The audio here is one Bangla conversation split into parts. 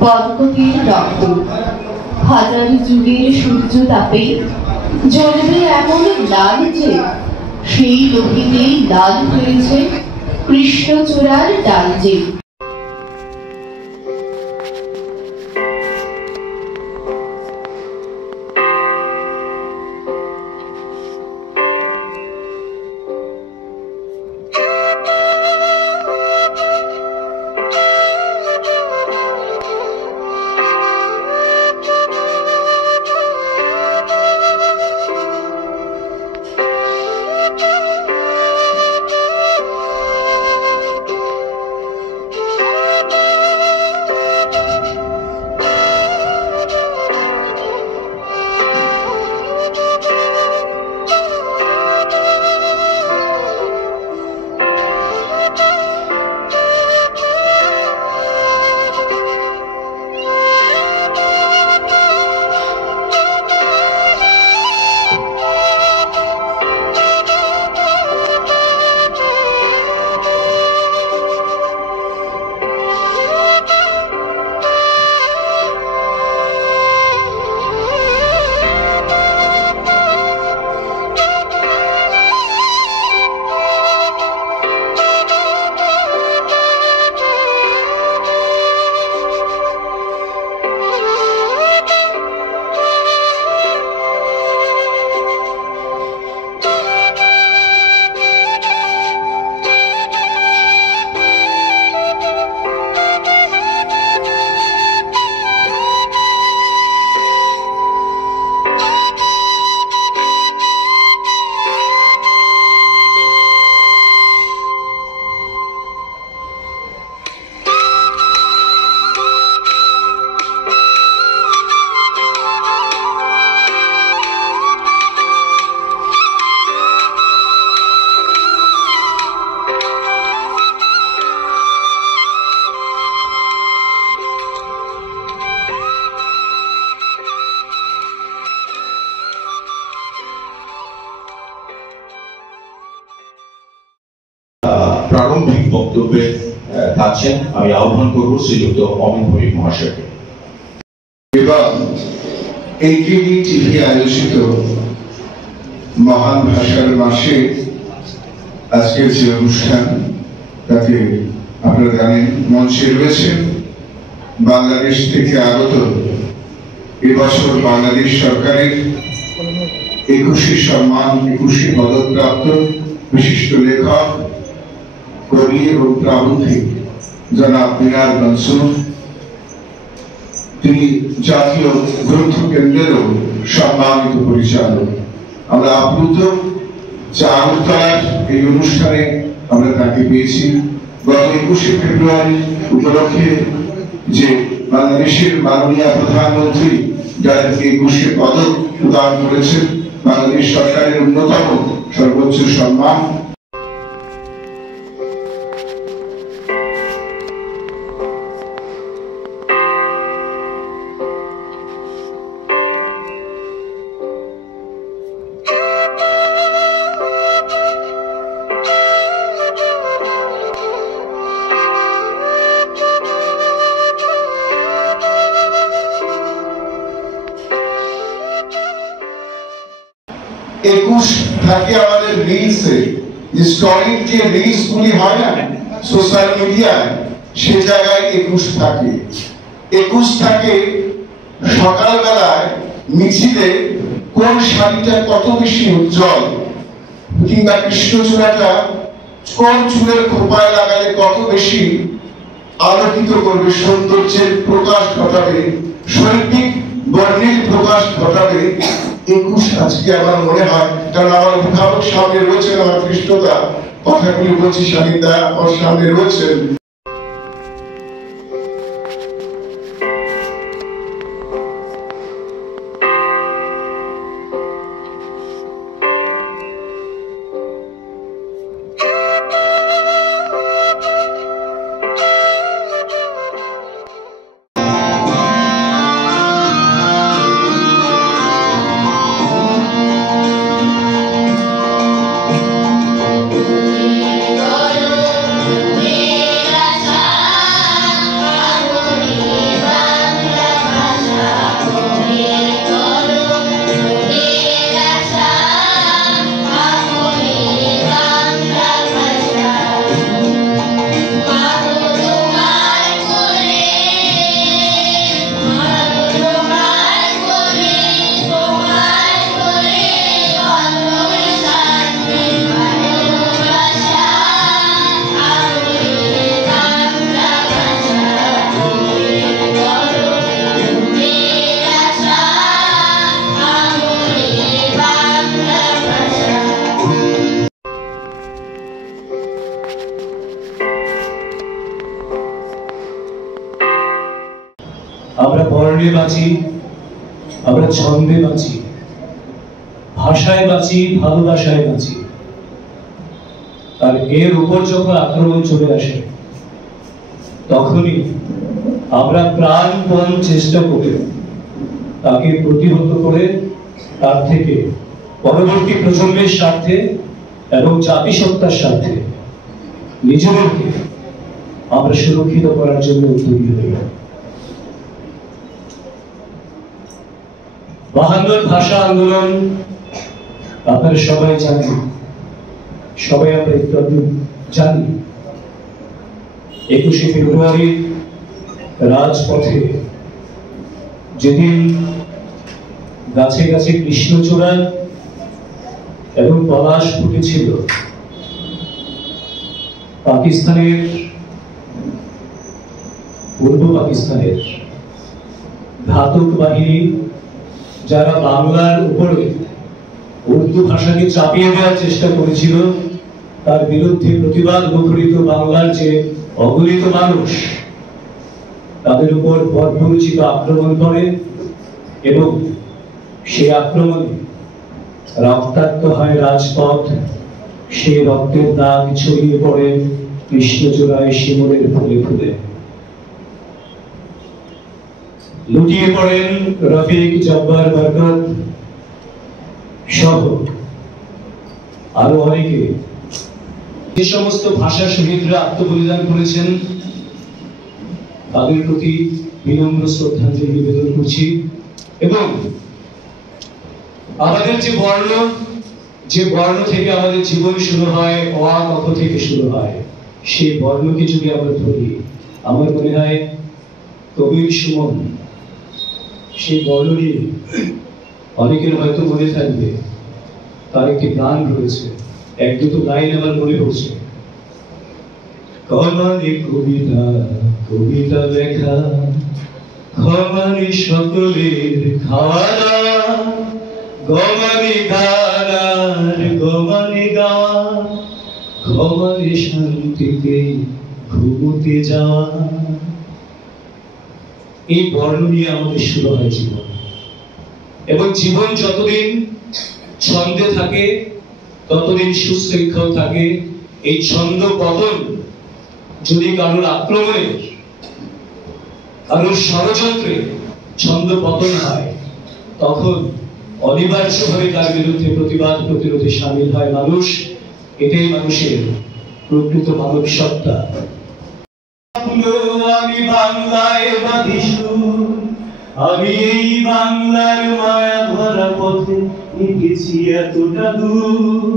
বরকতের রক্ত হাজার যুগের সূর্য তাপে জ্বলবে এমন লাল যে সেই লোহিতেই লাল হয়েছে কৃষ্ণচূড়ার ডাল যে। প্রারম্ভিক বক্তব্যে থাকছেন আমি আহ্বান করব শ্রীযুক্ত অমিত ভৌমিক মহাশয়কে। এবং এইটিভি টিভি আয়োজিত মহান ভাষার মাসে আজকের যে অনুষ্ঠান তাতে আপনারা জানেন মঞ্চে রয়েছেন বাংলাদেশ থেকে আগত এবছর বাংলাদেশ সরকারের 21 সম্মান 21 পদকপ্রাপ্ত বিশিষ্ট লেখক কবি এবং প্রাবন্ধিক জনাব মিনার মনসুর। তিনি জাতীয় গ্রন্থ কেন্দ্রেরও সম্মানিত পরিচালক। আমরা আপ্লুত যে আগরতলার এই অনুষ্ঠানে আমরা তাকে পেয়েছি। গত 21 ফেব্রুয়ারি উপলক্ষে যে বাংলাদেশের মাননীয় প্রধানমন্ত্রী যার 21 পদক প্রদান করেছেন, বাংলাদেশ সরকারের অন্যতম সর্বোচ্চ সম্মান। একুশ থাকে আমাদের রিলসে, স্টোরির যে রিলস গুলি হয় না সোশ্যাল মিডিয়ায়, সে জায়গায় 21 থাকে। 21 থাকে সকালবেলায় মিছিলে কোন শাড়িটা কত বেশি উজ্জ্বল, কিংবা কৃষ্ণচূড়াটা কোন চুলের খোপায় লাগালে কত বেশি আলোকিত করবে, সৌন্দর্যের প্রকাশ ঘটাবে, শৈল্পিক বর্ণের প্রকাশ ঘটাবে। 21 আজকে আমার মনে হয়, কারণ আমার অভিভাবক সামনে রয়েছেন, আমার কৃষ্ণদা কথাগুলি বলছি, স্বামীদা আমার সামনে রয়েছেন। मेरा বর্ণে বাঁচি, আমরা ছন্দে বাঁচি, ভাষায় বাঁচি, ভালোবাসায় বাঁচি। আর এর উপর যখন আক্রমণ চলে আসে তখনই আমরা প্রাণপণ চেষ্টা করি তাকে প্রতিহত করে তার থেকে পরবর্তী প্রজন্মের স্বার্থে এবং জাতিসত্তার স্বার্থে নিজেদেরকে আমরা সুরক্ষিত করার জন্য উদ্যোগী হই। 52 ভাষা আন্দোলন আপনারা সবাই জানেন, সবাই আমরা একটু জানি। 21শে ফেব্রুয়ারি রাজপথে যেদিন গাছে গাছে কৃষ্ণচূড়া এবং পলাশ ফুটেছিল, পাকিস্তানের, পূর্ব পাকিস্তানের ঘাতক বাহিনী যারা বাংলার উপরে উর্দু ভাষাকে চাপিয়ে দেওয়ার চেষ্টা করেছিল, তার বিরুদ্ধে প্রতিবাদ মুখরিত বাংলার যে অগণিত মানুষ তাদের উপর বর্বরোচিত আক্রমণ করে এবং সেই আক্রমণে রক্তাক্ত হয় রাজপথ। সেই রক্তের দাগ ছড়িয়ে পড়ে কৃষ্ণচূড়ায় শিমুলের ফুলে ফুলে। লুটিয়ে পড়েন রফিক, জব্বার, বরকত সহ আরো অনেকে। যে সমস্ত ভাষা শহীদরা আত্মবলিদান করেছেন তাদের প্রতি বিনম্র শ্রদ্ধাঞ্জলি নিবেদন করছি। এবং আমাদের যে বর্ণ থেকে আমাদের জীবন শুরু হয়, অ ক থেকে শুরু হয়, সেই বর্ণকে যদি আমরা ধরি, আমার মনে হয় কবির সুমন সেই বর্ণ নিয়ে অনেকের হয়তো মনে থাকবে, তার একটি গান রয়েছে, এক দুটো লাইন আমার মনে হচ্ছে। কমানে কবিতা, কবিতা লেখা, ক্ষমানে সকলের খাওয়া দাওয়া, গমানে গান আর গমানে গাওয়া, ক্ষমানে শান্তিতে ঘুমোতে যাওয়া। এই বর্ণ নিয়ে আমাদের শুরু হয় জীবন। এবং জীবন যতদিন ছন্দে থাকে ততদিন সুশৃঙ্খল থাকে। এই ছন্দ পতন যদি কারোর আক্রমণে, কারোর ষড়যন্ত্রে ছন্দ পতন হয়, তখন অনিবার্যভাবে তার বিরুদ্ধে প্রতিবাদ প্রতিরোধে সামিল হয় মানুষ। এটাই মানুষের প্রকৃত মানব সত্তা। আমি বাংলায় বাঁধি সুর, আমি এই বাংলার মায়া ভরা পথে হেঁটেছি এতটা দূর।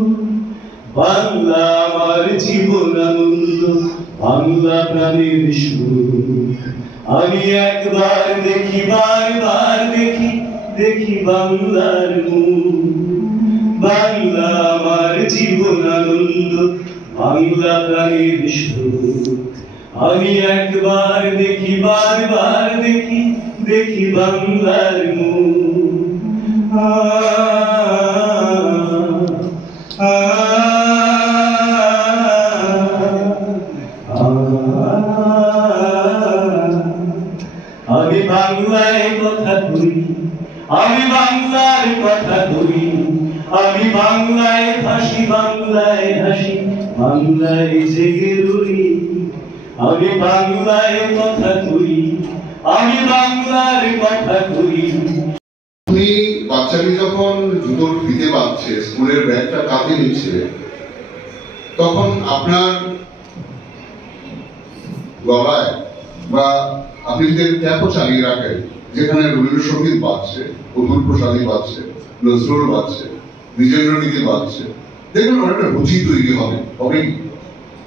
বাংলা আমার জীবন আনন্দ, বাংলা প্রাণের সুর। আমি একবার দেখি, বারবার দেখি, দেখি বাংলার মুখ। বাংলা আমার জীবন আনন্দ, বাংলা প্রাণের সুর। আমি একবার দেখি, বারবার দেখি, দেখি বাংলার মুখ। আমি বাংলায় কথা কই, আমি বাংলার কথা কই, আমি বাংলায় ভাসি, বাংলায় হাসি, বাংলায় জেগে রই। আমি বাংলায় কথা কই, আমি বাংলার কথা কই। আপনি বাচ্চাটি যখন জুতোর ফিতে বাঁধছে, স্কুলের ব্যাগটা কাঁধে নিচ্ছে, তখন আপনার গলায় বা আপনি যদি ট্যাপও চালিয়ে রাখেন, যেখানে রবীন্দ্রসঙ্গীত বাজছে, অতুল প্রসাদী বাজছে, নজরুল বাজছে, দ্বিজেন্দ্রনীতি বাজছে, দেখবেন অনেকটা রুচি তৈরি হবে।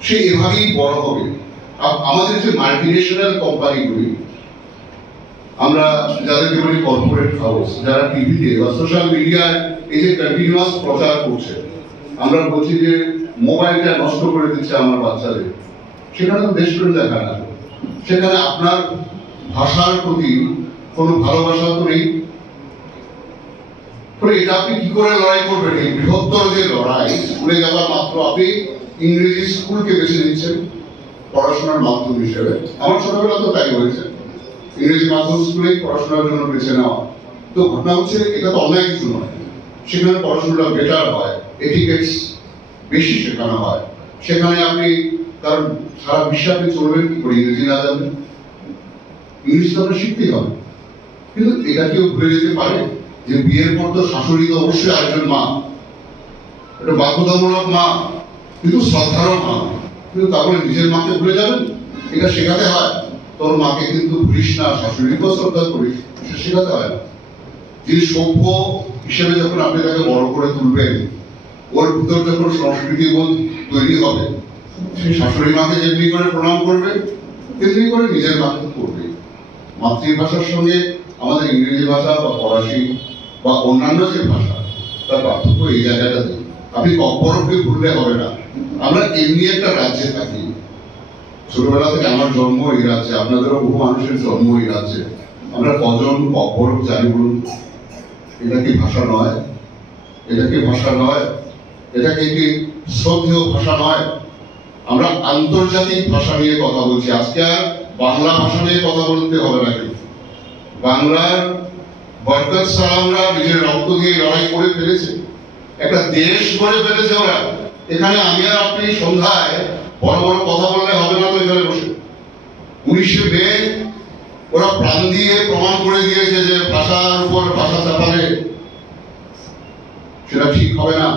সে এভাবেই বড় হবে। আমাদের যে মাল্টিনেশনাল কোম্পানিগুলি, আমরা যাদেরকে বলি কর্পোরেট হাউস, যারা টিভিতে বা সোশ্যাল মিডিয়ায় এই যে কন্টিনিউয়াস প্রচার করছে, আমরা বলছি যে মোবাইলটা নষ্ট করে দিচ্ছে আমার বাচ্চাদের, সেখানে তো দেশপ্রেম দেখা না, সেখানে আপনার ভাষার প্রতি কোনো ভালোবাসা তো নেই। এটা আপনি কি করে লড়াই করবেন? এই বৃহত্তর যে লড়াই, স্কুলে যাওয়ার মাত্র আপনি ইংরেজি স্কুলকে বেছে নিচ্ছেন পড়াশোনার মাধ্যম হিসেবে। আমার ছোটবেলা তো তাই হয়েছে। ইংরেজি মাধ্যম স্কুলেই পড়াশোনার জন্য বেছে নেওয়া। তো ঘটনা হচ্ছে এটা তো অন্যায় কিছু নয়, সেখানে পড়াশোনাটা বেটার হয়, এটিকেটস বেশি শেখানো হয়। সেখানে আপনি, কারণ সারা বিশ্বে আপনি চলবেন কি করে ইংরেজি না জানবেন? ইংলিশ তো আপনার শিখতেই হবে। কিন্তু এটা কেউ ভুলে যেতে পারে যে বিয়ের পর তো শাশুড়ি তো অবশ্যই আরেকজন মা, এটা বাধ্যতামূলক মা, কিন্তু শ্রদ্ধারও মা। কিন্তু তারপরে নিজের মাকে ভুলে যাবেন? এটা শেখাতে হয়। তোর মাকে কিন্তু ভুলিস না, শাশুড়িকেও শ্রদ্ধা করিস, সেটা শেখাতে হয় না। যিনি সভ্য হিসেবে যখন আপনি তাকে বড় করে তুলবেন, ওর ভিতর যখন সংস্কৃতি বোধ তৈরি হবে, সেই শাশুড়ি মাকে যেমনি করে প্রণাম করবে তেমনি করে নিজের মাকে করবে। মাতৃভাষার সঙ্গে আমাদের ইংরেজি ভাষা বা ফরাসি বা অন্যান্য যে ভাষা, তার পার্থক্য এই জায়গাটাতে। আপনি কখনোই ভুললে হবে না। আমরা এমনি একটা রাজ্যে থাকি, ছোটবেলা থেকে আমার জন্ম এই রাজ্যে, আপনাদেরও বহু মানুষের জন্ম এই রাজ্যে। আমরা কজন অপরক জানি বলুন? এটা কি ভাষা নয়? এটা কি ভাষা নয়? এটা কি শ্রদ্ধেয় ভাষা নয়? আমরা আন্তর্জাতিক ভাষা নিয়ে কথা বলছি। আজকে আর বাংলা ভাষা নিয়ে কথা বলতে হবে না। কিন্তু বাংলার বরকত সালামরা নিজের রক্ত দিয়ে লড়াই করে ফেলেছে, একটা দেশ গড়ে ফেলেছে ওরা। এখানে আমি আর আপনি সন্ধ্যায় বড় বড় কথা বললে হবে না তো এখানে বসে। 19শে মে ওরা প্রাণ দিয়ে প্রমাণ করে দিয়েছে যে ভাষার উপর ভাষা চাপালে সেটা ঠিক হবে না।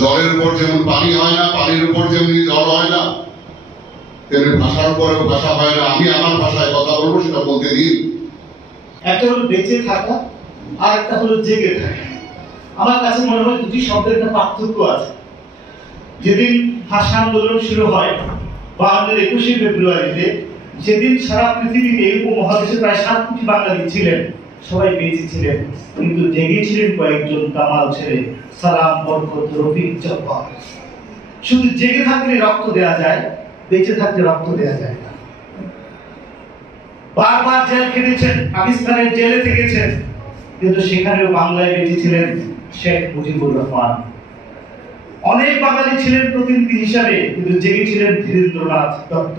জলের উপর যেমন পানি হয় না, পানির উপর যেমনি জল হয় না, তেমনি ভাষার উপরেও ভাষা হয় না। আমি আমার ভাষায় কথা বলবো, সেটা বলতে দিন। একটা হলো বেঁচে থাকা, আর একটা হলো জেগে থাকা। আমার কাছে মনে হয় দুটি শব্দের একটা পার্থক্য আছে। যেদিন ভাষা আন্দোলন শুরু হয় 21শে ফেব্রুয়ারিতে, সেদিন সারা পৃথিবীতে উপমহাদেশে প্রায় 7 কোটি বাঙালি ছিলেন, সবাই বেঁচে ছিলেন, কিন্তু জেগে ছিলেন কয়েকজন কামাল ছেলে, সালাম, বরকত, রফিক, জব্বার। শুধু জেগে থাকলে রক্ত দেওয়া যায়, বেঁচে থাকলে রক্ত দেওয়া যায় না। বারবার জেল খেটেছেন, পাকিস্তানের জেলে থেকেছেন, কিন্তু সেখানেও বাংলায় বেঁচে ছিলেন শেখ মুজিবুর রহমান। অনেক বাঙালি ছিলেন প্রতিনিধি হিসাবে, কিন্তু জেগে ছিলেন ধীরেন্দ্রনাথ দত্ত,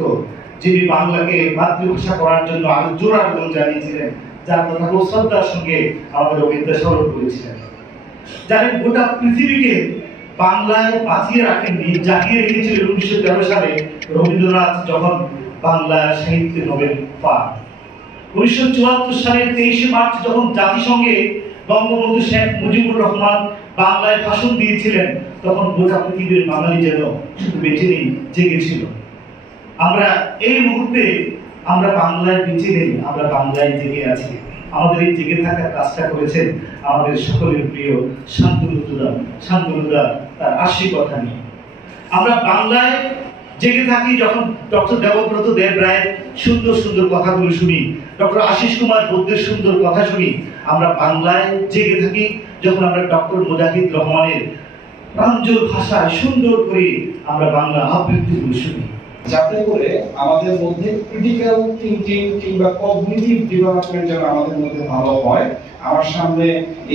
যিনি বাংলাকে মাতৃভাষা করার জন্য আরো জোর আবেদন জানিয়েছিলেন, যার কথা শ্রদ্ধার সঙ্গে আমাদের রবীন্দ্র স্মরণ করেছিলেন। জানেন, গোটা পৃথিবীকে বাংলায় বাঁচিয়ে রাখেননি, জাগিয়ে রেখেছিলেন 1913 সালে রবীন্দ্রনাথ যখন বাংলা সাহিত্যে নোবেল পান। 1974 সালের 23শে মার্চ যখন জাতিসংঘে বঙ্গবন্ধু শেখ মুজিবুর রহমান বাংলায় ভাষণ দিয়েছিলেন, তখন গোটা পৃথিবীর বাঙালি যেন শুধু বেঁচে নেই, জেগেছিল। আমরা এই মুহূর্তে আমরা বাংলায় বেঁচে নেই, আমরা বাংলায় জেগে আছি। আমাদের এই জেগে থাকার কাজটা করেছেন আমাদের সকলের প্রিয় শান্তনুদা তার 80 কথা নিয়ে। আমরা বাংলায় জেগে থাকি যখন ডক্টর দেবব্রত দেব রায়ের সুন্দর সুন্দর কথাগুলো শুনি, ডক্টর আশিস কুমার বৈদ্যের সুন্দর কথা শুনি। আমরা বাংলায় জেগে থাকি যখন আমরা ডক্টর মুজাহিদ রহমানের প্রাঞ্জল ভাষায় সুন্দর করে আমরা বাংলা আবৃত্তিগুলো শুনি, যাতে করে আমাদের মধ্যে ক্রিটিক্যাল থিংকিং কিংবা কগনিটিভ ডেভেলপমেন্ট যেন আমাদের মধ্যে ভালো হয়। আমার সামনে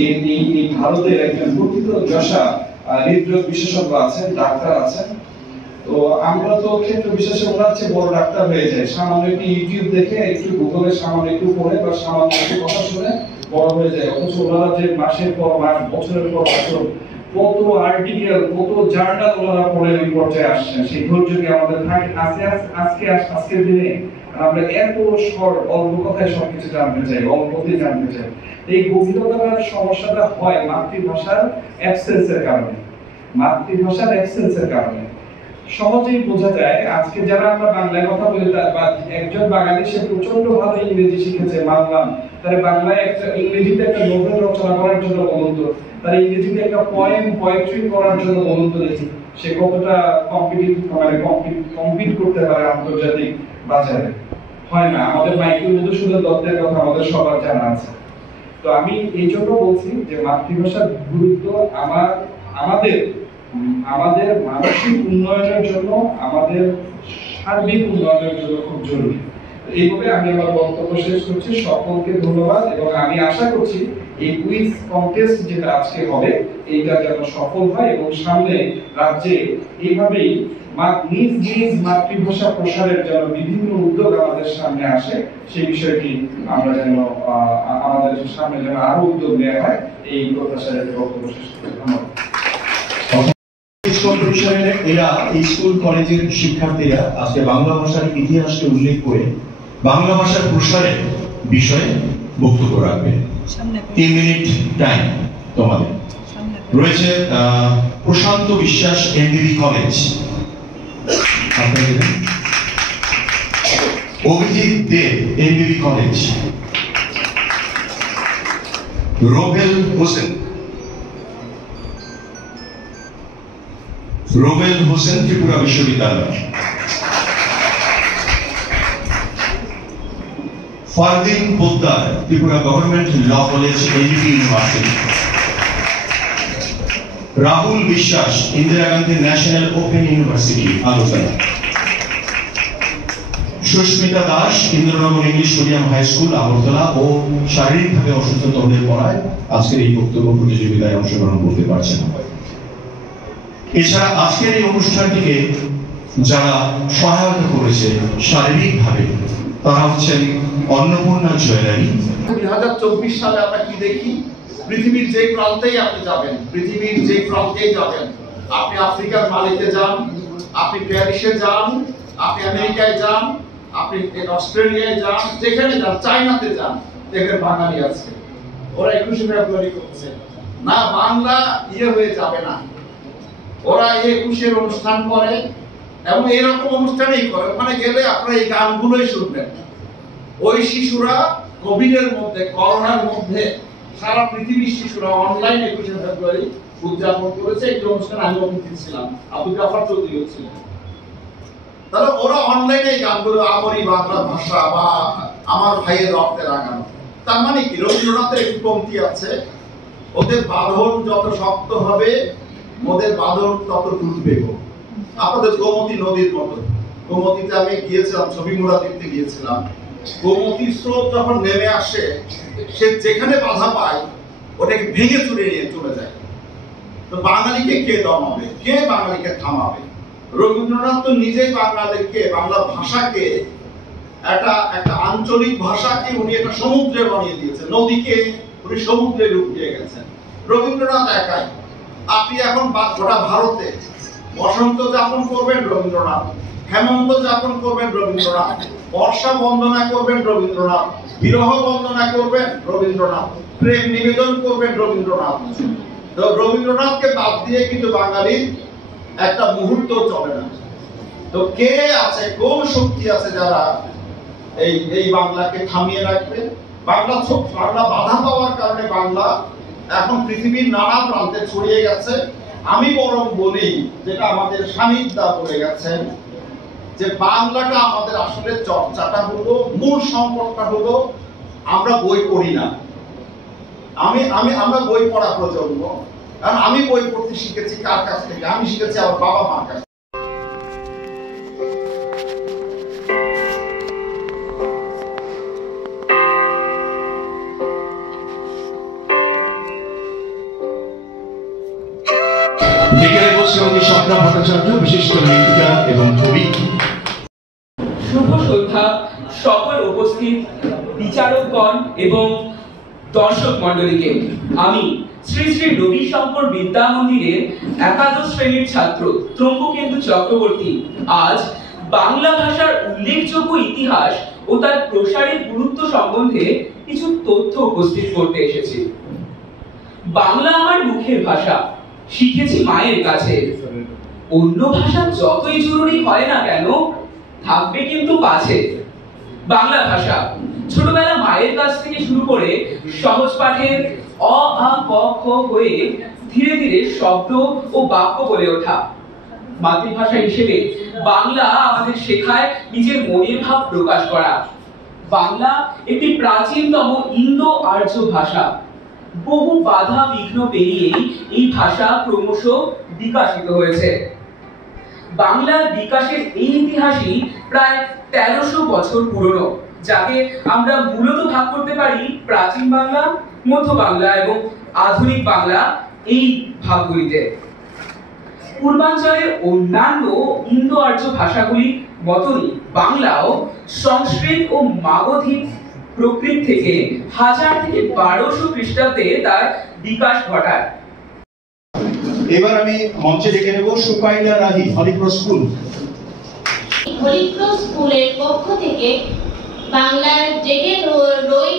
এই ভারতের একজন প্রকৃত যশা হৃদরোগ বিশেষজ্ঞ আছেন, ডাক্তার আছেন। তো আমরা তো ক্ষেত্র বিশেষে ওনার চেয়ে বড় ডাক্তার হয়ে যায়, সামান্য একটু ইউটিউব দেখে, একটু গুগলে সামান্য একটু পড়ে বা সামান্য একটু কথা শুনে বড় হয়ে যায়। অথচ ওনারা যে মাসের পর মাস, বছরের পর বছর কত আর্টিকেল, কত জার্নাল ওনারা পড়ে ওই পর্যায়ে আসছেন, সেই ধৈর্য কি আমাদের থাকে? আজকের দিনে আমরা এত শর্ট, অল্প কথায় সবকিছু জানতে চাই, অল্পতে জানতে চাই। এই গভীরতার সমস্যাটা হয় মাতৃভাষার অ্যাবসেন্সের কারণে। মাতৃভাষার অ্যাবসেন্সের কারণে সহজেই বোঝা যায়। আজকে যারা আমরা বাংলায় কথা বলি, একজন বাঙালি সে প্রচন্ড ভালো ইংরেজি শিখেছে, মানলাম, তার বাংলায় একটা ইংরেজিতে একটা নোবেল রচনা করার জন্য বলুন তো, তার ইংরেজিতে একটা পোয়েট্রি করার জন্য বলুন তো দেখি, সে কতটা কম্পিট করতে পারে আন্তর্জাতিক বাজারে? হয় না। আমাদের মাইকেল মধুসূদন দত্তের কথা আমাদের সবার জানা আছে। তো আমি এই জন্য বলছি যে মাতৃভাষার গুরুত্ব আমাদের মানসিক উন্নয়নের জন্য, আমাদের সার্বিক উন্নয়নের জন্য খুব জরুরি। এইভাবে আমি আমার বক্তব্য শেষ করছি। সকলকে ধন্যবাদ, এবং আমি আশা করছি এই কুইজ কন্টেস্ট যেটা আজকে হবে এইটা যেন সফল হয় এবং সামনে রাজ্যে এইভাবেই নিজ নিজ মাতৃভাষা প্রসারের জন্য বিভিন্ন উদ্যোগ আমাদের সামনে আসে, সেই বিষয়টি আমরা যেন আমাদের সামনে যেন আরো উদ্যোগ নেওয়া হয়, এই প্রত্যাশার বক্তব্য শেষ করছি। ধন্যবাদ। কম্পিটিশনের এরা এই স্কুল কলেজের শিক্ষার্থীরা আজকে বাংলা ভাষার ইতিহাসকে উল্লেখ করে বাংলা ভাষার প্রসারের বিষয়ে বক্তব্য রাখবে। 3 মিনিট টাইম তোমাদের রয়েছে। Prashanta Biswas, MBB college. Abhijit Deb, MBB college. Robel Hossain, Tripura বিশ্ববিদ্যালয়। Fardin Poddar, Tripura government law college, ABP university. Rahul Biswas, Indira Gandhi national open university, Agartala. Susmita Das, Indranagar English medium high school, Agartala ও শারীরিকভাবে অসুস্থতাদের পড়ায় আজকের এই বক্তব্য প্রতিযোগিতায় অংশগ্রহণ করতে পারছে না। এছাড়া আজকের এই অনুষ্ঠানটিকে যারা সহায়তা করেছে শারীরিকভাবে তারা হচ্ছেন অন্নপূর্ণা জুয়েলারি। 2024 সালে আমরা কি দেখি, পৃথিবীর যে প্রান্তেই আপনি যাবেন, পৃথিবীর যে প্রান্তেই যাবেন, আপনি আফ্রিকার মালিতে যান, আপনি প্যারিসে যান, আপনি আমেরিকায় যান, আপনি অস্ট্রেলিয়ায় যান, যেখানে যান, চায়নাতে যান, দেখবেন বাঙালি আছে। ওরা 21শে ফেব্রুয়ারি করছে না, বাংলা হয়ে যাবে না। ওরা 21-এর অনুষ্ঠান করে এবং এরকম অনুষ্ঠানেই করে। ওখানে গেলে আপনারা এই গানগুলোই শুনবেন। ওই শিশুরা কোভিডের মধ্যে, করোনার মধ্যে সারা পৃথিবীর শিশুরা অনলাইন 21শে ফেব্রুয়ারি উদযাপন করেছে। একটি অনুষ্ঠানে আমি অতিথি ছিলাম, আব্দুল জাফর চৌধুরী ছিলেন। তাহলে ওরা অনলাইনে এই গানগুলো, আমারই বাংলা ভাষা বা আমার ভাইয়ের রক্তে রাঙানো, তার মানে কি রবীন্দ্রনাথের একটি পংক্তি আছে, ওদের বাঁধন যত শক্ত হবে ওদের বাঁধন তত টুটবে। আপনাদের গোমতী নদীর মতো, গোমতীতে আমি গিয়েছিলাম, ছবি মোড়া দেখতে গিয়েছিলাম। গোমতীর স্রোত যখন নেমে আসে, সে যেখানে বাধা পায় ওটাকে ভেঙে চুরে নিয়ে চলে যায়। তো বাঙালিকে কে দমাবে, কে বাঙালিকে থামাবে? রবীন্দ্রনাথ তো নিজেই বাংলাদেশকে, বাংলা ভাষাকে একটা আঞ্চলিক ভাষাকে উনি একটা সমুদ্রে বানিয়ে দিয়েছেন, নদীকে উনি সমুদ্রে রূপ দিয়ে গেছেন। রবীন্দ্রনাথ একাই। আপনি এখন গোটা ভারতে বসন্ত যাপন করবেন রবীন্দ্রনাথ, হেমন্ত যাপন করবেন রবীন্দ্রনাথ, বর্ষা বন্দনা করবেন রবীন্দ্রনাথ, বিরহ বন্দনা করবেন রবীন্দ্রনাথ, প্রেম নিবেদন করবেন রবীন্দ্রনাথ। তো রবীন্দ্রনাথকে বাদ দিয়ে কিন্তু বাঙালির একটা মুহূর্ত চলে না। তো কে আছে, কোন শক্তি আছে যারা এই বাংলাকে থামিয়ে রাখবে? বাংলা বাধা পাওয়ার কারণে বাংলা এখন পৃথিবীর নানা প্রান্তে ছড়িয়ে গেছে। আমি বরং বলি, যেটা আমাদের স্বামীদা বলে গেছেন, যে বাংলাটা আমাদের আসলে চর্চাটা হলো, মূল সম্পদটা হলো আমরা বই পড়ি না। আমরা বই পড়া প্রজন্ম, কারণ আমি বই পড়তে শিখেছি কার কাছ থেকে? আমি শিখেছি আমার বাবা মার কাছ থেকে। স্বপ্না ভট্টাচার্য, বিশিষ্ট লেখিকা এবং কবি। শুভ সন্ধ্যা সকল উপস্থিত বিচারকগণ এবং দর্শক মণ্ডলীকে। আমি শ্রী শ্রী রবি শঙ্কর বিদ্যা মন্দিরের একাদশ শ্রেণীর ছাত্র ত্রম্বকেন্দু চক্রবর্তী আজ বাংলা ভাষার উল্লেখযোগ্য ইতিহাস ও তার প্রসারের গুরুত্ব সম্বন্ধে কিছু তথ্য উপস্থিত করতে এসেছি। বাংলা আমার মুখের ভাষা, শিখেছি মায়ের কাছে। অন্য ভাষা যতই জরুরি হয় না কেন, থাকবে কিন্তু পাছে। বাংলা ভাষা ছোটবেলা মায়ের কাছ থেকে শুরু করে সহজ পাঠের অ আ ক খ হয়ে ধীরে ধীরে শব্দ ও বাক্য বলে ওঠা। মাতৃভাষা হিসেবে বাংলা আমাদের শেখায় নিজের মনের ভাব প্রকাশ করা। বাংলা একটি প্রাচীনতম ইন্দো আর্য ভাষা। বহু বাধা বিঘ্ন পেরিয়েই এই ভাষা ক্রমশ বিকশিত হয়েছে। বাংলার বিকাশের এই ইতিহাসই প্রায় 1300 বছর পুরনো, যাকে আমরা মূলত ভাগ করতে পারি প্রাচীন বাংলা, মধ্য বাংলা এবং আধুনিক বাংলা এই ভাগগুলিতে। পূর্বাঞ্চলের অন্যান্য ইন্দো আর্য ভাষাগুলির মতনই বাংলাও সংস্কৃত ও মাগধী প্রকৃত থেকে 1000 থেকে 1200 খ্রিস্টাব্দে তার বিকাশ ঘটায়। এবার আমি মঞ্চে ডেকে নেব সুকাইলা রাহি, হরিপ্র স্কুল। হরিপ্র স্কুলের পক্ষ থেকে বাংলার জেগে রই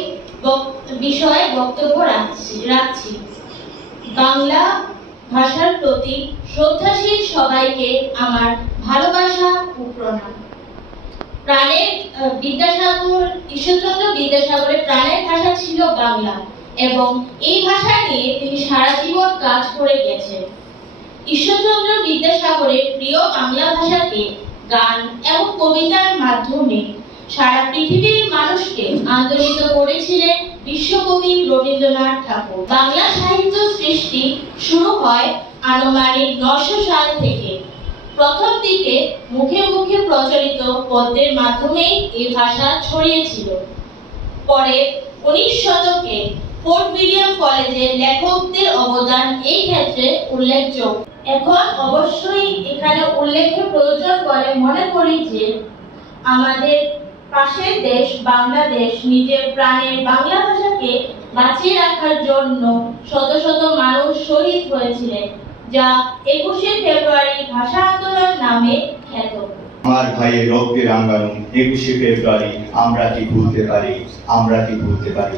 বিষয়ে বক্তব্য রাখছি। বাংলা ভাষার প্রতি শ্রদ্ধাশীল সবাইকে আমার ভালোবাসা ও প্রণাম। প্রাণের বিদ্যাসাগর, ঈশ্বরচন্দ্র বিদ্যাসাগরের প্রাণের ভাষা ছিল বাংলা এবং এই ভাষা নিয়ে তিনি সারা জীবন কাজ করে গেছেন। ঈশ্বরচন্দ্র বিদ্যাসাগরের প্রিয় বাংলা ভাষাকে গান এবং কবিতার মাধ্যমে সারা পৃথিবীর মানুষকে আন্দোলিত করেছিলেন বিশ্বকবি রবীন্দ্রনাথ ঠাকুর। বাংলা সাহিত্য সৃষ্টি শুরু হয় আনুমানিক 900 সাল থেকে। প্রথম দিকে মুখে মুখে প্রচলিত পদ্যের মাধ্যমেই এই ভাষা ছড়িয়েছিল। পরে 19 শতকে ফোর্ট উইলিয়াম কলেজের লেখকদের অবদান এই ক্ষেত্রে উল্লেখযোগ্য। এখন অবশ্যই এখানে উল্লেখের প্রয়োজন বলে মনে করি যে আমাদের পাশের দেশ বাংলাদেশ নিজের প্রাণের বাংলা ভাষাকে বাঁচিয়ে রাখার জন্য শত শত মানুষ শহীদ হয়েছিলেন, যা 21শে ফেব্রুয়ারি ভাষা আন্দোলন নামে খ্যাত। আমার ভাইয়ের রক্তের রাঙানো 21শে ফেব্রুয়ারি আমরা কি ভুলতে পারি, আমরা কি ভুলতে পারি।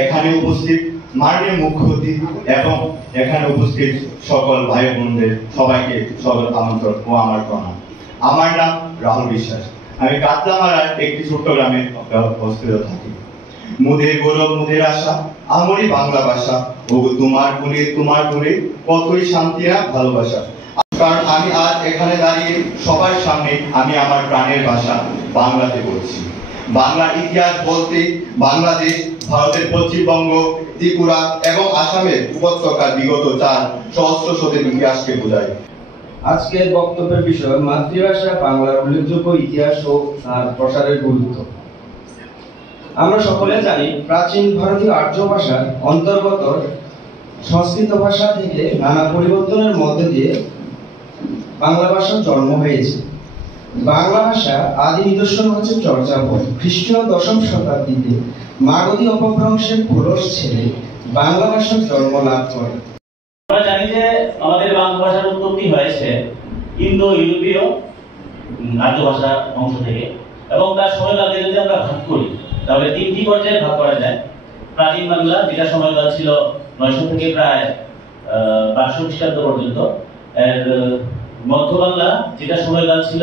এখানে উপস্থিত মাননীয় মুখ্য অতিথি এবং এখানে উপস্থিত সকল ভাই বোনদের সবাইকে সদর আমন্ত্রণ ও আমার প্রণাম। আমার নাম রাহুল বিশ্বাস। আমি কাতলামারার একটি ছোট্ট গ্রামে অবস্থিত থাকি। মুদের গৌরব মুদের আশা, আমারই বাংলা ভাষা ও তোমার গুণে কতই শান্তি না ভালোবাসা। কারণ আমি আজ এখানে দাঁড়িয়ে সবার সামনে আমি আমার প্রাণের ভাষা বাংলাতে বলছি। বাংলার ইতিহাস বলতে বাংলাদেশ, ভারতের পশ্চিমবঙ্গ, ত্রিপুরা এবং আসামের উপত্যকার বিগত 4 সহস্র শতাব্দীর ইতিহাসকে বোঝায়। আজকের বক্তব্যের বিষয় মাতৃভাষা বাংলার উল্লেখযোগ্য ইতিহাস ও তার প্রসারের গুরুত্ব। আমরা সকলে জানি প্রাচীন ভারতীয় আর্য ভাষার অন্তর্গত সংস্কৃত ভাষা থেকে নানা পরিবর্তনের মধ্যে দিয়ে বাংলা ভাষার জন্ম হয়েছে। বাংলা ভাষা আদি নিদর্শন হচ্ছে চর্যাপদ। খ্রিস্টীয় 10ম শতাব্দীতে মাগধী অপভ্রংশের খোলস ছেড়ে বাংলা ভাষার জন্ম লাভ করে। আমরা জানি যে আমাদের বাংলা ভাষার উৎপত্তি হয়েছে ইন্দো ইউরোপীয় আর্য ভাষা অংশ থেকে, এবং তার সময়কালকে যদি আমরা ভাগ করি তাহলে 3টি পর্যায়ে ভাগ করা যায়। প্রাচীন বাংলা, যেটা সময়কাল ছিল 900 থেকে প্রায় 1200 খ্রিস্টাব্দ পর্যন্ত। এর মধ্য বাংলা, যেটা সময়কাল ছিল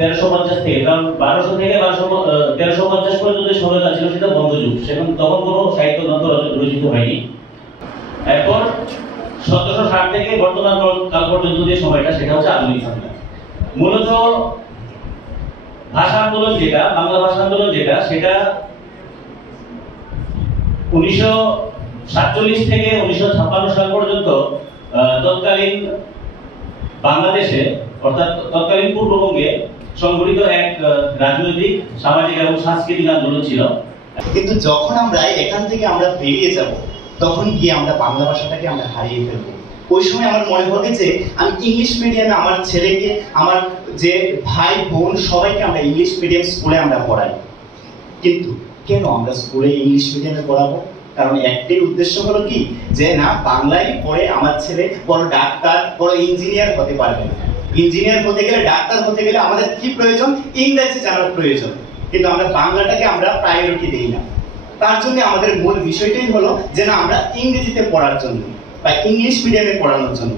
1350 থেকে, কারণ 1200 থেকে 1350 পর্যন্ত যে সময়কাল ছিল সেটা বঙ্গযুগ, সেখানে তখন কোনো সাহিত্য গ্রন্থ রচিত হয়নি। এরপর 1760 থেকে বর্তমান কাল পর্যন্ত যে সময়টা সেটা হচ্ছে আধুনিক বাংলা। মূলত ভাষা আন্দোলন যেটা, বাংলা ভাষা আন্দোলন যেটা, সেটা 1947 থেকে 1956 সাল পর্যন্ত তৎকালীন বাংলাদেশে অর্থাৎ তৎকালীন পূর্ববঙ্গে সংগঠিত এক রাজনৈতিক, সামাজিক এবং সাংস্কৃতিক আন্দোলন ছিল। কিন্তু যখন আমরা এখান থেকে আমরা বেরিয়ে যাব তখন গিয়ে আমরা বাংলা ভাষাটাকে আমরা হারিয়ে ফেলবো। ওই সময় আমার মনে হবে যে আমি ইংলিশ মিডিয়ামে আমার ছেলেকে, আমার যে ভাই বোন সবাইকে আমরা ইংলিশ মিডিয়াম স্কুলে আমরা পড়াই। কিন্তু কেন আমরা স্কুলে ইংলিশ মিডিয়ামে পড়াবো? কারণ একটাই উদ্দেশ্য হলো কি, যে না বাংলায় পড়ে আমার ছেলে বড় ডাক্তার, বড় ইঞ্জিনিয়ার হতে পারবে না। ইঞ্জিনিয়ার হতে গেলে, ডাক্তার হতে গেলে আমাদের কি প্রয়োজন? ইংরেজি জানার প্রয়োজন। কিন্তু আমরা বাংলাটাকে আমরা প্রায়োরিটি দিই না। তার জন্য আমাদের মূল বিষয়টাই হলো যে না আমরা ইংরেজিতে পড়ার জন্য বা ইংলিশ মিডিয়ামে পড়ানোর জন্য।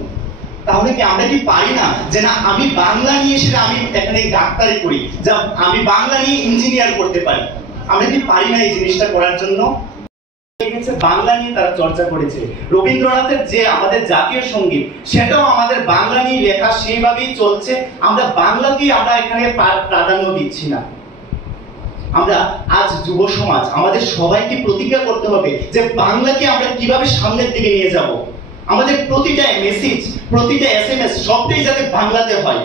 তাহলে কি আমরা কি পারি না যে না আমি বাংলা নিয়ে সেটা আমি এখানে ডাক্তারি করি, যা আমি বাংলা নিয়ে ইঞ্জিনিয়ার করতে পারি? আমরা কি পারি না এই জিনিসটা করার জন্য? বাংলা নিয়ে তারা চর্চা করেছে। রবীন্দ্রনাথের যে আমাদের জাতীয় সঙ্গীত, সেটাও আমাদের বাংলা নিয়ে লেখা, সেইভাবেই চলছে। আমরা বাংলাকেই আমরা এখানে প্রাধান্য দিচ্ছি না। আমরা আজ যুব সমাজ আমাদের সবাইকে প্রতিজ্ঞা করতে হবে যে বাংলাকে আমরা কিভাবে সামনের দিকে নিয়ে যাব। আমাদের প্রতিটা মেসেজ, প্রতিটা SMS সবটাই যাতে বাংলাতে হয়।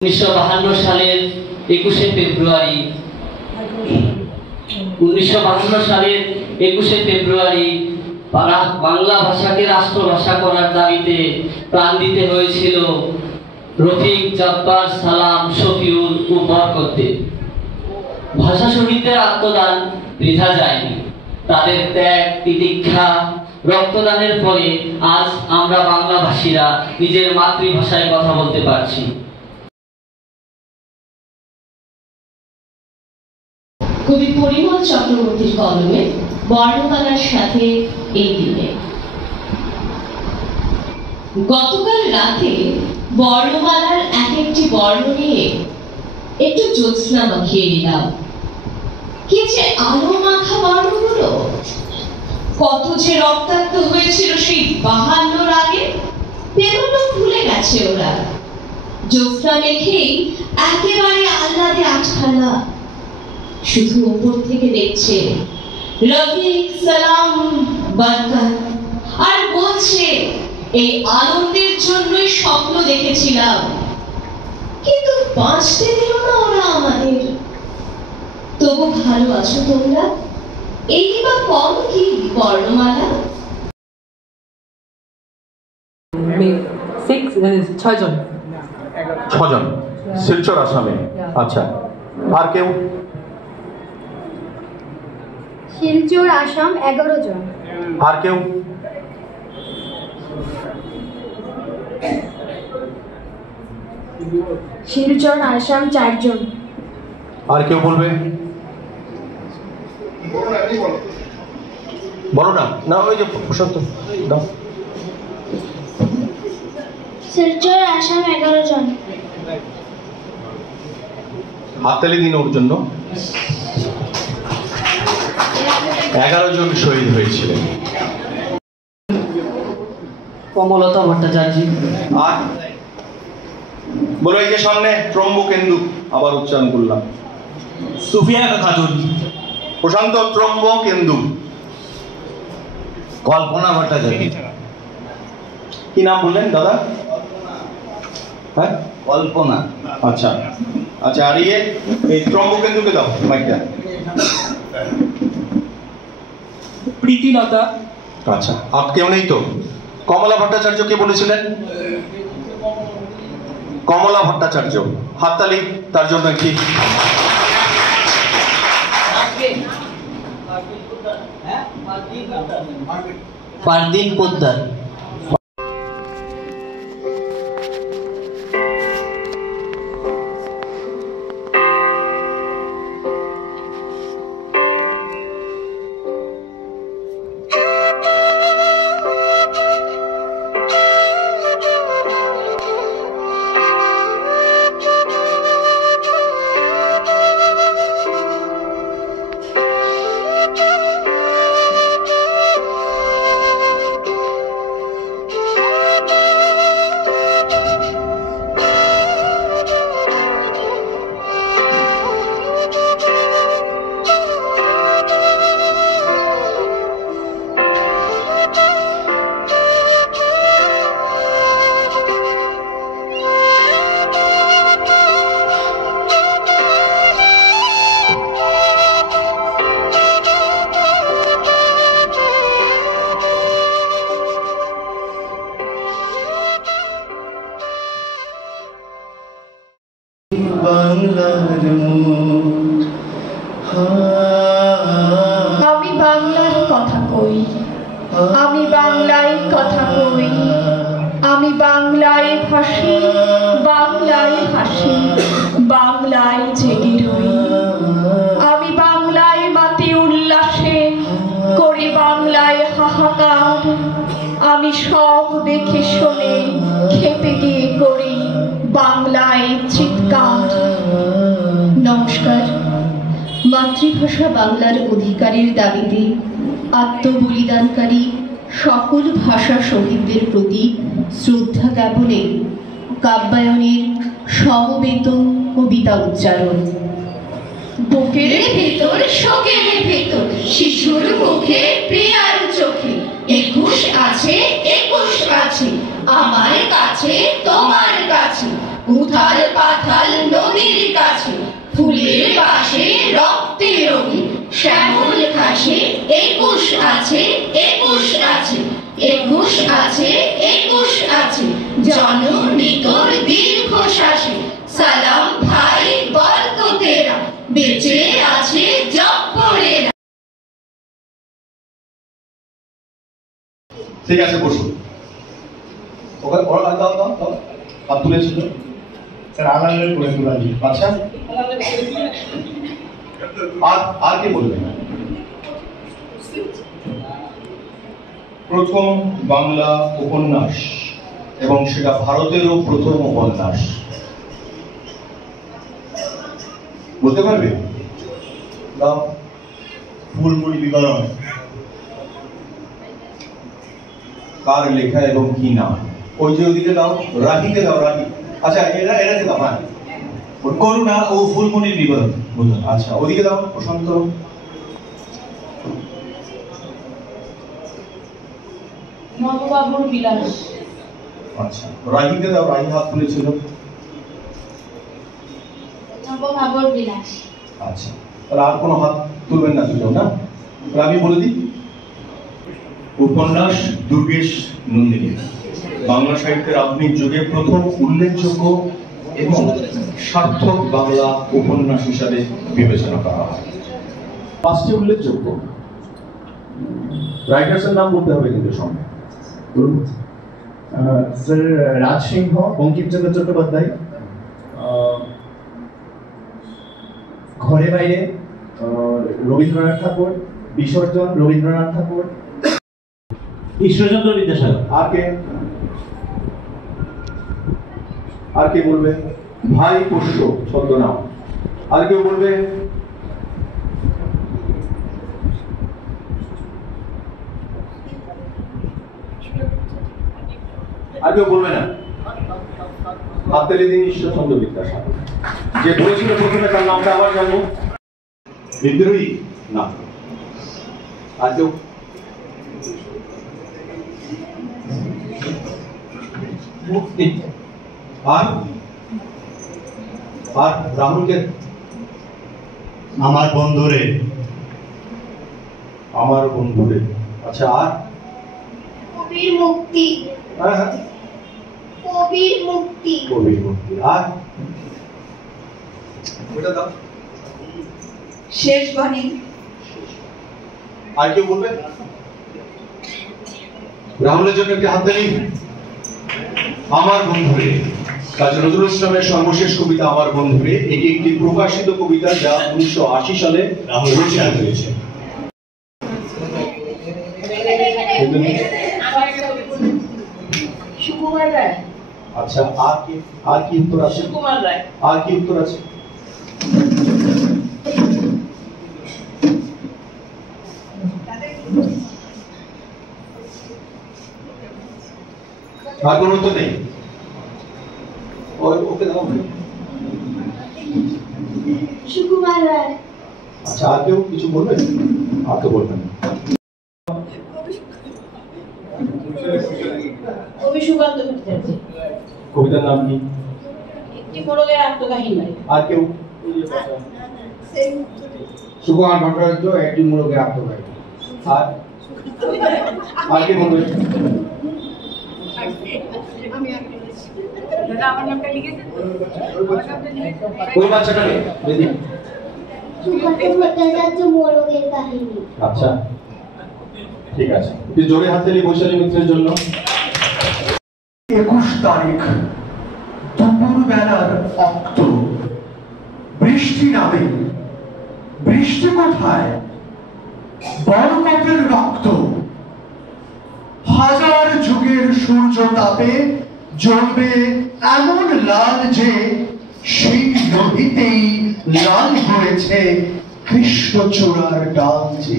1952 সালের 21শে ফেব্রুয়ারি 1952 সালের 21শে ফেব্রুয়ারি বাংলা ভাষাকে রাষ্ট্রভাষা করার দাবিতে প্রাণ দিতে হয়েছিল রফিক, জব্বার, সালাম, শফিউল ও বরকতদের। ভাষা শহীদদের আত্মদান বৃথা যায়নি। তাদের ত্যাগ, তিতিক্ষা, রক্তদানের ফলে আজ আমরা বাংলাভাষীরা নিজের মাতৃভাষায় কথা বলতে পারছি। কবি পরিমল চক্রবর্তীর কলমে বর্ণমালার সাথে এই দিনে। গতকাল রাতে বর্ণমালার এক একটি বর্ণ নিয়ে একটু জ্যোৎস্না মাখিয়ে নিলাম। কি যে আলো মাখা বর্ণগুলো, কত যে রক্তাক্ত হয়েছিল সেই 52 আগে, পেরোনো ভুলে গেছে ওরা। জ্যোৎস্না মেখেই একেবারে আহ্লাদে আটখানা। শুধু উপর থেকে দেখছে রফিক, সালাম, বরকত, আর বলছে এই আনন্দের জন্যই স্বপ্ন দেখেছিলাম, কিন্তু বাঁচতে দিল না ওরা আমাদের। তবু ভালো আছো তোমরা, এই বা কম কি বর্ণমালা? 6 জন শিলচর আসামে। আচ্ছা, আর কেউ? শিলচর আসাম 11 জন। আর কেউ? শিলচর আসাম 4 জন। আর কেউ বলবে? বলো না, না ওই যে প্রশান্ত দাও। শিলচর আসাম 11 জন। হাততালি দিন ওর জন্য। 11 জন শহীদ হয়েছিলেন। কমলতা ভট্টাচার্য। আর বলো এই যে সামনে ত্রম্বকেন্দু, আবার উচ্চারণ করলাম। সুফিয়া খাতুন। প্রশান্ত ত্রম্বকেন্দু। কল্পনা ভট্টাচার্য। কি নাম বললেন দাদা? হ্যাঁ, কল্পনা। আচ্ছা আচ্ছা, আর এই ত্রম্বকেন্দুকে দাও মাইকটা। প্রীতিলতা। আচ্ছা, আর কেউ নেই তো? কমলা ভট্টাচার্য কে বলেছিলেন? কমলা ভট্টাচার্য। হাততালি তার জন্য কি? পারদিন পোদ্দার। আমি বাংলার কথা কই, আমি বাংলায় কথা কই, আমি বাংলায় ভাসি, বাংলায় হাসি, বাংলায় জেগে রই। আমি বাংলায় মাতি উল্লাসে করি, বাংলায় হাহাকার। আমি সব দেখে শুনে খেপে গিয়ে করি বাংলায় চিৎকার। নমস্কার। মাতৃভাষা বাংলার অধিকারের দাবিতে আত্মবলিদানকারী সকল ভাষা শহীদদের প্রতি শ্রদ্ধা জ্ঞাপনে কাব্যায়নের সমবেত কবিতা উচ্চারণ। বুকের ভেতর, শোকের ভেতর, শিশুর মুখে, প্রিয়ার চোখে 21 আছে, 21 আছে আমার কাছে, তোমার কাছে, উথাল পাথাল নদীর কাছে, ফুলের বাসে রক্তে রঙিন শ্যামল ঘাসে 21 আছে, 21 আছে একুশ আছে, একুশ আছে, জননী তোর দীর্ঘশ্বাসে, সালাম ভাই বরকতেরা, বেঁচে আছে জব্বরেরা। ঠিক আছে, বসুন। হাত তুলেছিল স্যার আলালের করে তুলালি। আচ্ছা, আর কি বলবেন? প্রথম বাংলা উপন্যাস, এবং সেটা ভারতেরও প্রথম উপন্যাস, বলতে পারবে? ফুলমুড়ি বিবরণ কার লেখা এবং কি নাম? ওই যে ওদিকে দাও, রাহিকে দাও, রাহি। আচ্ছা, এরাকে দাও। হ্যাঁ, করুণা ও ফুলমুড়ির বিবরণ। বুঝলাম। আচ্ছা, ওদিকে দাও, প্রশান্ত। নববাবুর বিলাস। আচ্ছা, রাহিকে দাও, রাহি হাত তুলেছিল। নববাবুর বিলাস। আচ্ছা, তাহলে আর কোনো হাত তুলবেন না দুজন, না? আমি বলে দিই, উপন্যাস দুর্গেশ নন্দিনী বাংলা সাহিত্যের আধুনিক যুগে প্রথম উল্লেখযোগ্য এবং সার্থক বাংলা উপন্যাস হিসাবে বিবেচনা করা হয়। পাঁচটি উল্লেখযোগ্য রাইটার্সের নাম বলতে হবে কিন্তু সঙ্গে। স্যার রাজ সিংহ, বঙ্কিমচন্দ্র চট্টোপাধ্যায়, ঘরে বাইরে রবীন্দ্রনাথ ঠাকুর, বিসর্জন রবীন্দ্রনাথ ঠাকুর, ঈশ্বরচন্দ্র বিদ্যাসাগর। আর কে বলবে? ভাই পোষ্য ছদ্মনাম। আর কেউ বলবে? আর কেউ বলবে না? হাততালি দিন ঈশ্বরচন্দ্র বিদ্যাসাগর। যে বলেছিল প্রথমে, তার নামটা আবার জানবো। বিদ্রোহী না। আর কেউ? মুক্তি। আর রাহুলকে? আমার বন্ধুরে। আমার বন্ধুরে। আচ্ছা, আর? কবির মুক্তি। হ্যাঁ, কবির মুক্তি। কবির মুক্তি। আর ওটা দাও। শেষ বাণী। আর কেউ বলবে? রাহুলের জন্য একটি হাততালি। আমার বন্ধুরে কাজী নজরুল ইসলামের সর্বশেষ কবিতা আমার বন্ধুরে। এটি একটি প্রকাশিত কবিতা যা 1980 সালে রচিত হয়েছে। সুকুমার রায়। আচ্ছা, আর কি উত্তর আছে? সুকুমার রায়। আর কি উত্তর আছে? আর কোনো উত্তর নেই? ওকে দাও। সুকুমার রায়। আচ্ছা, আর কেউ কিছু বলবেন? আর তো বলবেন। কবি সুকান্ত ভট্টাচার্য। কবিতার নাম কি? একটি মোরগের আত্মকাহিনী। আর কেউ? সুকুমার ভট্টাচার্য, একটি মোরগের আত্মকাহিনী। আর কে বলবেন? ওই বাচ্চাটা নেই। সুকান্ত ভট্টাচার্য, মোরগের কাহিনী। আচ্ছা, ঠিক আছে। জোরে হাততালি বৈশালী মিত্রের জন্য। 21 তারিখ দুপুর বেলার অক্ত, বৃষ্টি নামে। বৃষ্টি কোথায়? বরকতের রক্ত। হাজার যুগের সূর্য তাপে জ্বলবে এমন লাল যে সেই নদীতেই লাল হয়েছে কৃষ্ণচূড়ার ডাল যে।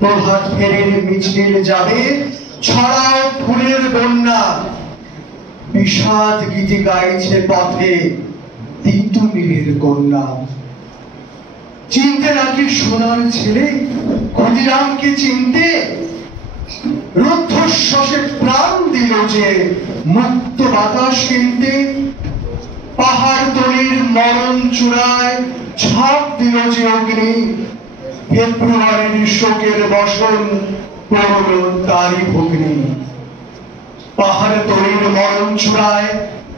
প্রভাত ফেরির মিছিল যাবে, ছড়াও ফুলের বন্যা। বিষাদ গীতি গাইছে পথে তিতুমিরের কন্যা। চিনতে নাকি সোনার ছেলে ক্ষুদিরামকে? চিনতে রুদ্ধশ্বাসে প্রাণ দিল যে মুক্ত বাতাস কিনতে। পাহাড় তলির মরণ চূড়ায় ছাপ দিল যে অগ্নি। ফেব্রুয়ারির শোকের বসন পড়ল তারই ভগ্নি। পাহাড় তলির মরণ চূড়ায়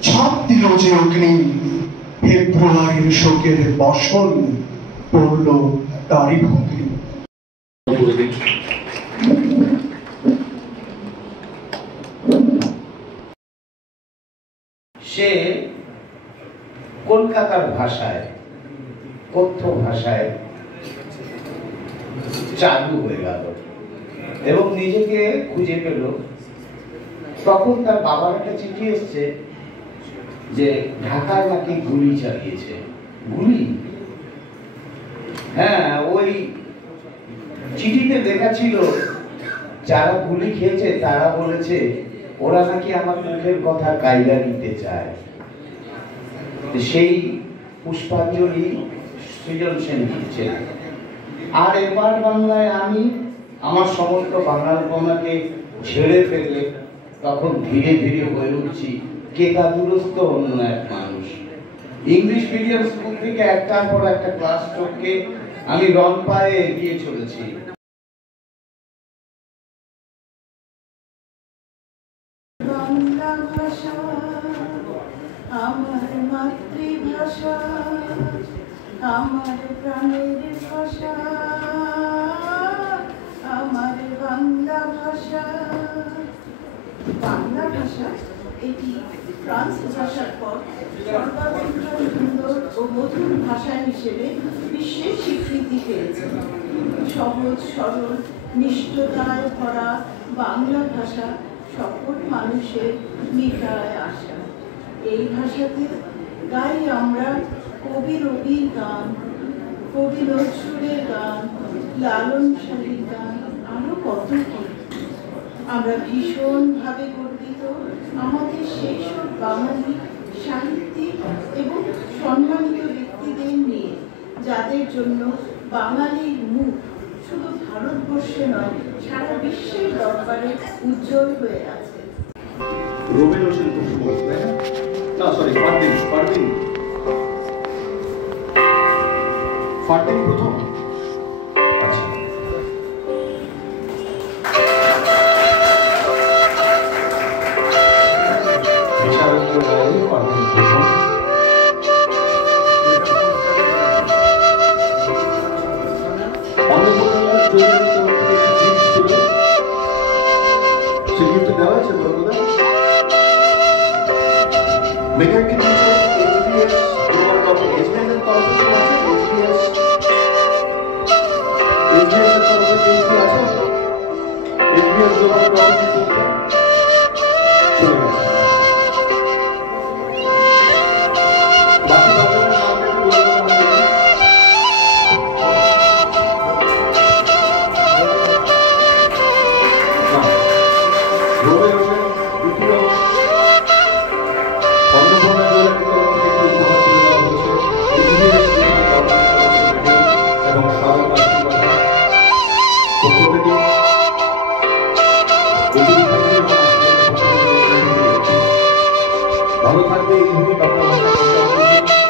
ছাপ দিল যে অগ্নি, ফেব্রুয়ারির শোকের বসন পড়ল তারই ভগ্নি। সে কলকাতার ভাষায়, কথ্য ভাষায় চালু হয়ে গেল এবং নিজেকে খুঁজে পেল। তখন তার বাবার একটা চিঠি এসছে যে ঢাকায় নাকি গুলি চালিয়েছে। গুলি? হ্যাঁ, ওই চিঠিতে লেখা ছিল যারা গুলি খেয়েছে তারা বলেছে ওরা নাকি আমার মুখের কথা কায়দা নিতে চায়। সেই পুষ্পাঞ্জলি সৃজনশীল লিখছেন। আর এবার বাংলায় আমি আমার সমস্ত বাঙালপনাকে ছেড়ে ফেলে তখন ধীরে ধীরে হয়ে উঠছি কেতাদুরস্ত অন্য এক মানুষ। ইংলিশ মিডিয়াম স্কুল থেকে একটার পর একটা ক্লাস টপকে আমি রং পায়ে এগিয়ে চলেছি। বাংলা ভাষা আমার মাতৃভাষা, আমার প্রাণের ভাষা, আমার বাংলা ভাষা। বাংলা ভাষা এটি ফ্রান্স ভাষার পর সর্বাপেক্ষা সুন্দর ও মধুর ভাষা হিসেবে বিশ্বে স্বীকৃতি পেয়েছে। সহজ সরল নিষ্ঠতায় ভরা বাংলা ভাষা সকল মানুষের নিকায় আসা। এই ভাষাতে গাই আমরা কবি রবির গান, কবি নজরুলের গান, লালন শাহীর গান, আরো কত কি। আমরা ভীষণভাবে গর্বিত আমাদের সেই সব বাঙালি সাহিত্যিক এবং সম্মানিত ব্যক্তিদের নিয়ে যাদের জন্য বাঙালির মুখ শুধু ভারতবর্ষে নয় সারা বিশ্বের দরবারে উজ্জ্বল হয়ে আছে। রবিন হোসেন প্রথম, তাই না? না, সরি, ফারদিন প্রথম। আচ্ছা, বিচারকের রায়ে ফারদিন প্রথম। ভালো থাকবে এই ভূমি বাংলা ভাষা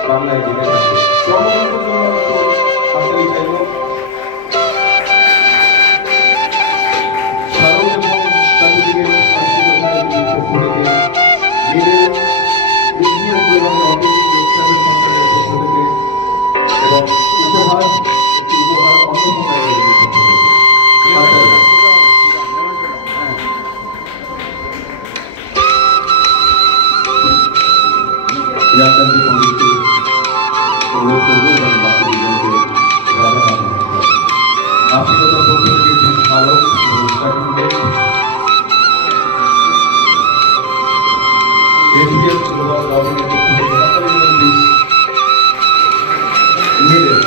বাংলায় জেনে থাকবে। কর্মকাণ্ডের জন্য হাততালি চাইব। শারদ এবং চাতুর্দিকের সাংস্কৃতিক পক্ষ থেকে মিডের ইতিহাস বিভাগের অর্থনীতি যোগসাধের সরকারের পক্ষ থেকে এবং উপহার অন্য সরকারের পক্ষ থেকে হাততালি। यात्रार्थी पंडितকে অনুরোধ করবো এবং বাকি দুজনকে রাজা নাম আফ্রিকার পক্ষ থেকে বেশ ভালো সার্টিফিকেট এসবিএস গ্লোবাল লবিংয়ের পক্ষ থেকে হাতালি প্লিজ মিডল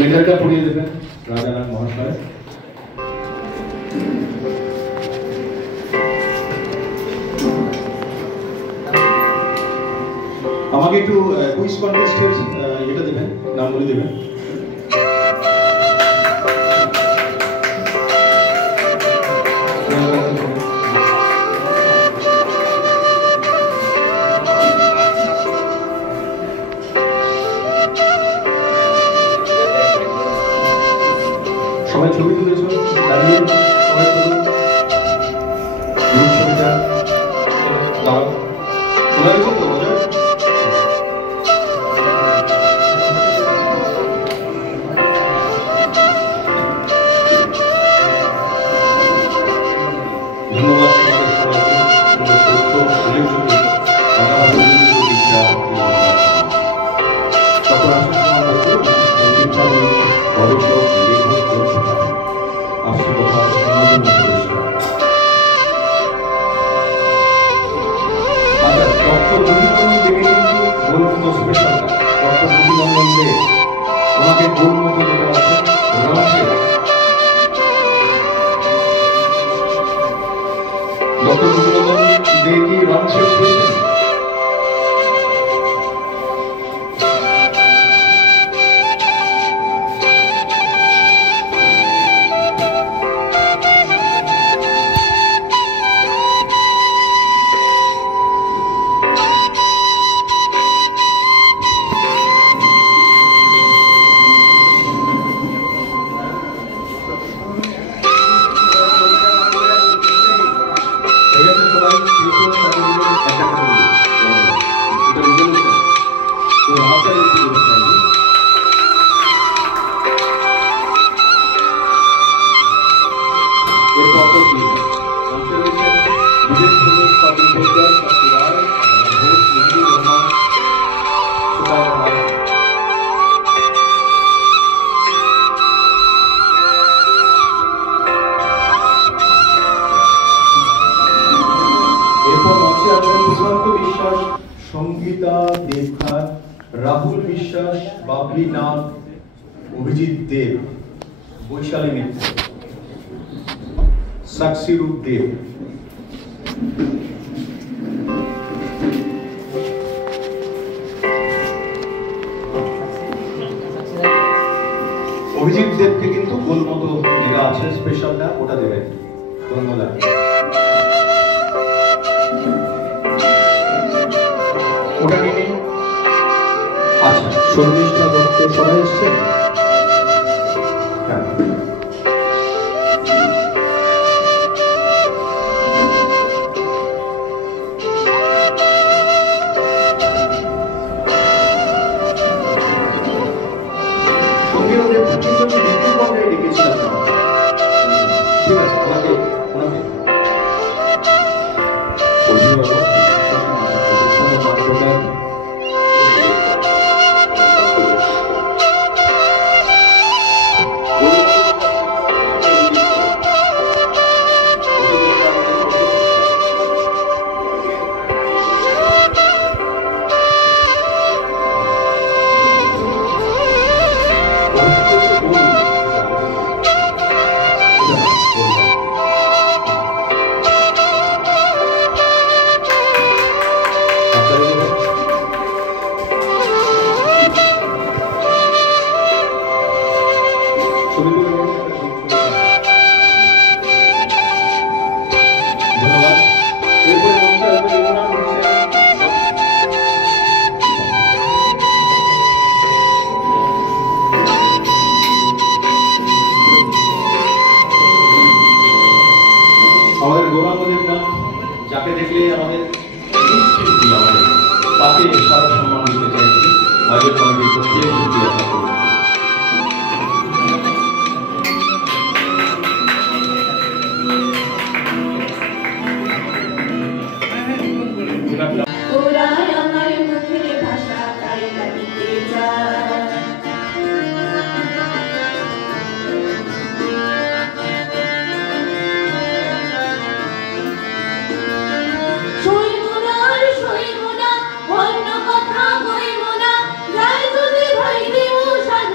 মেডালটা পরিয়ে দেবেন রাজারাম মহাশয়। আমাকে একটু কুইজ কন্টেস্টের এটা দেবেন, নামগুলি দেবেন। সবাই ছবি তুলেছ দাঁড়িয়ে, সবাই তুলুন গ্রুপ ছবিটা। দাঁড়াও, তোলা হয়েছে তো বোঝা? ধন্যবাদ তোমাদের সবাইকে। ওনাকে গোল মতো যেটা আছে রাউন্ড ডক্টর মুকুন্দন দে কি রাউন্ড শেপ পেয়েছেন? সঙ্গীতা দেবঘাট, রাহুল বিশ্বাস, বাবলি নাথ, অভিজিৎ দেব, বৈশালী মিত্র, সাক্ষীরূপ দেব। অভিজিৎ দেবকে কিন্তু গোল মতো যেটা আছে স্পেশালটা ওটা দেবেন। ধন্যবাদ। ওটা নিয়ে নিন। আচ্ছা, শর্মিষ্ঠা দত্ত সবাই এসছেন? হ্যাঁ, সঙ্গীরা দেবকে কিন্তু আমি দ্বিতীয় পর্যায়ে ডেকেছিলাম। ঠিক আছে, ওনাকে অভিভাবক আমাদের গৌরাঙ্গদেব নাম যাকে দেখলে আমাদের নিশ্চিন্তি আমাদের তাকে সারা সম্মান দিতে চাইছি। আয়োজক কমিটির পক্ষে শুকরিয়া আশা করি। অন্য কথা কইব না, যাই যদি ভাই দেব সাধু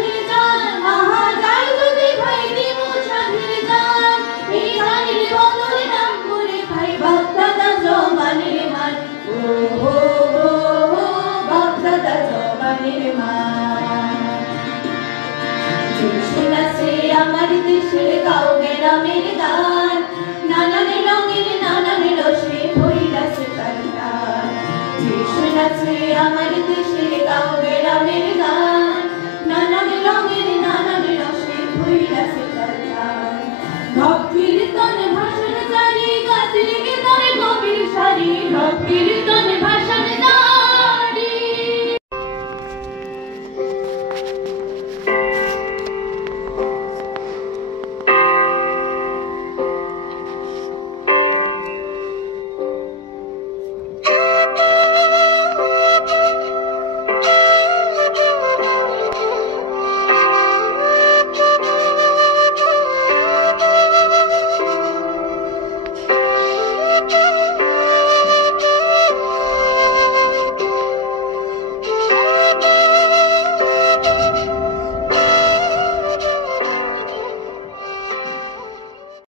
জানি রাত্রির